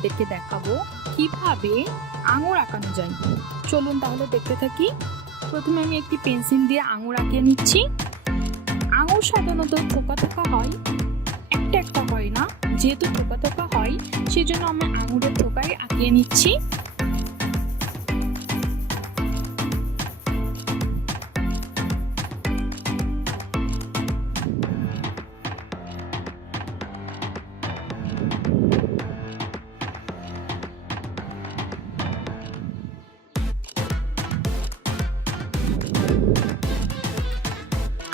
আপনাদেরকে দেখাবো কিভাবে আঙুর আঁকানো যায়। চলুন তাহলে দেখতে থাকি। প্রথমে আমি একটি পেন্সিল দিয়ে আঙুর আঁকিয়ে নিচ্ছি। আঙুর সাধারণত থোকা থোকা হয়, একটা একটা হয় না। যেহেতু থোকা থোকা হয় সেজন্য আমি আঙুরের থোকায় আঁকিয়ে নিচ্ছি।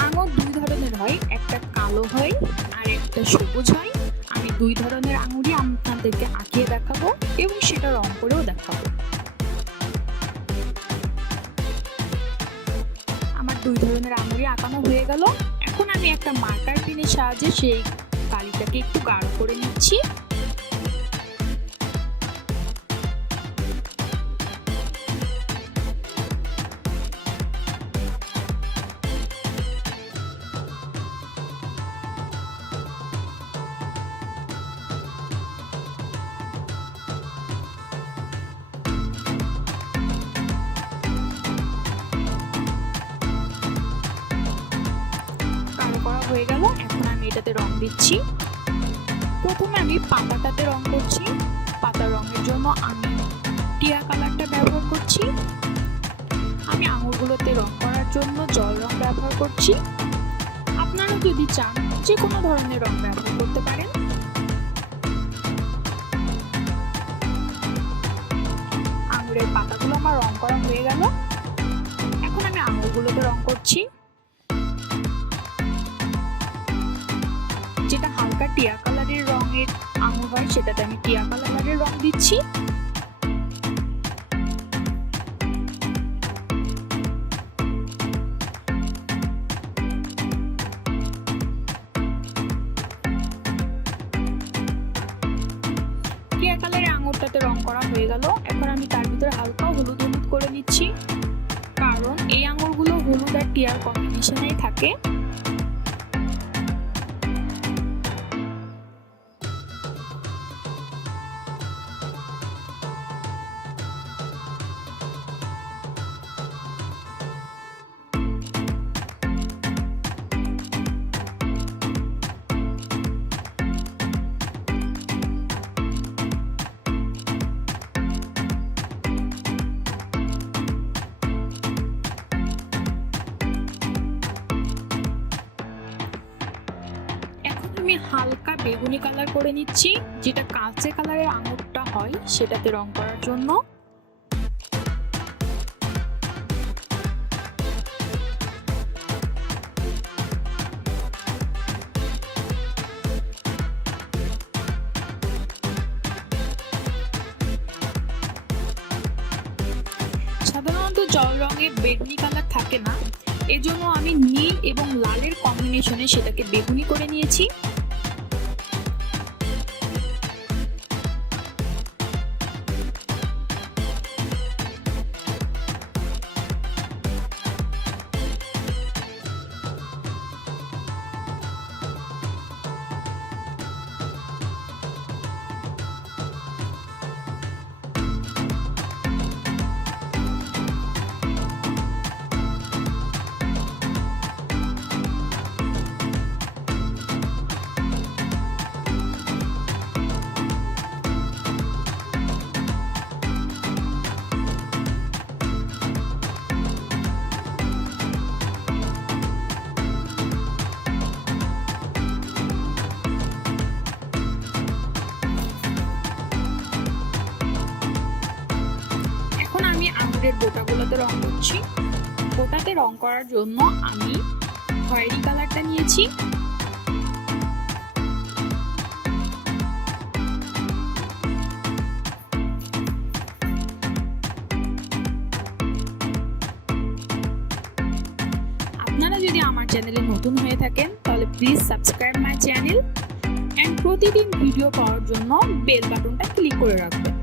আঙুর দুই ধরনের হয়, একটা কালো হয় আর একটা সবুজ হয়। আমি দুই ধরনের আঙুরই আপনাদেরকে আঁকিয়ে দেখাবো এবং সেটা রং করেও দেখাবো। আমার দুই ধরনের আঙুরই আঁকানো হয়ে গেল। এখন আমি একটা মার্কার পেনের সাহায্যে সেই কালিটাকে একটু গাঢ় করে নিচ্ছি। হয়ে গেল। এখন আমি এটাতে রং দিচ্ছি। প্রথমে আমি পাতাটাতে রং করছি। পাতা রঙের জন্য আমি টিয়া কালারটা ব্যবহার করছি। আমি আঙুরগুলোতে রং করার জন্য জল রং ব্যবহার করছি। আপনারা যদি চান যে কোনো ধরনের রং ব্যবহার করতে পারেন। আঙুরের পাতাগুলো আমার রং করা হয়ে গেল। এখন আমি আঙুরগুলোতে রং করছি। যেটা হালকা টিয়া কালারের রঙের আঙুর হয় সেটাতে আমি টিয়া কালারের রং দিচ্ছি। টিয়া কালারের আঙুরটাতে রং করা হয়ে গেল। এখন আমি তার ভিতরে হালকা হলুদ হলুদ করে নিচ্ছি, কারণ এই আঙুরগুলো হলুদ আর টিয়ার কম্বিনেশনেই থাকে। আমি হালকা বেগুনি কালার করে নিচ্ছি, যেটা কাঁচে কালারের আঙুরটা হয় সেটাতে রং করার জন্য। সাধারণত জল রঙে বেগুনি কালার থাকে না, এজন্য আমি নীল এবং লালের কম্বিনেশনে সেটাকে বেগুনি করে নিয়েছি। আঙুরের বোটাগুলোতে রং করছি। বোটাতে রং করার জন্য আমি খয়েরি কালারটা নিয়েছি। আপনারা যদি আমার চ্যানেলে নতুন হয়ে থাকেন তাহলে please subscribe my channel and প্রতিদিন ভিডিও পাওয়ার জন্য বেল বাটনটা ক্লিক করে রাখবেন।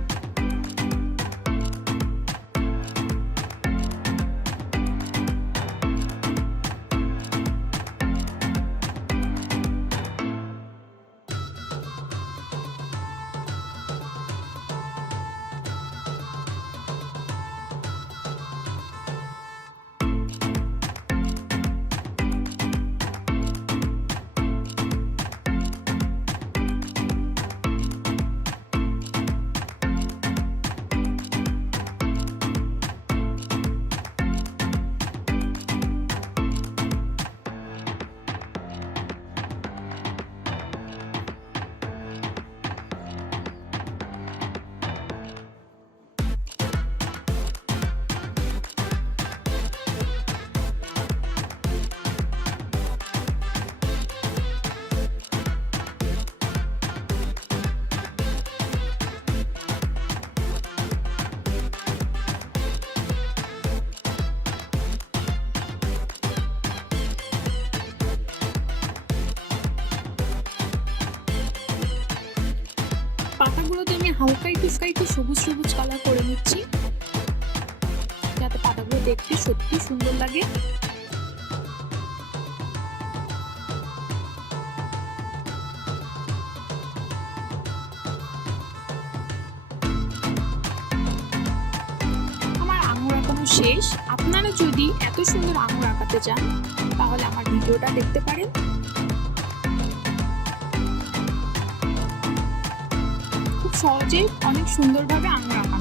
হালকা একটু সবুজ সবুজ কালার করে নিচ্ছি, যাতে পাতাগুলো দেখতে সত্যি সুন্দর লাগে। আমার আঙুর আঁকানো শেষ। আপনারা যদি এত সুন্দর আঙুর আঁকাতে চান তাহলে আমার ভিডিওটা দেখতে পারেন। খুব সহজে অনেক সুন্দরভাবে আঙুর আঁকা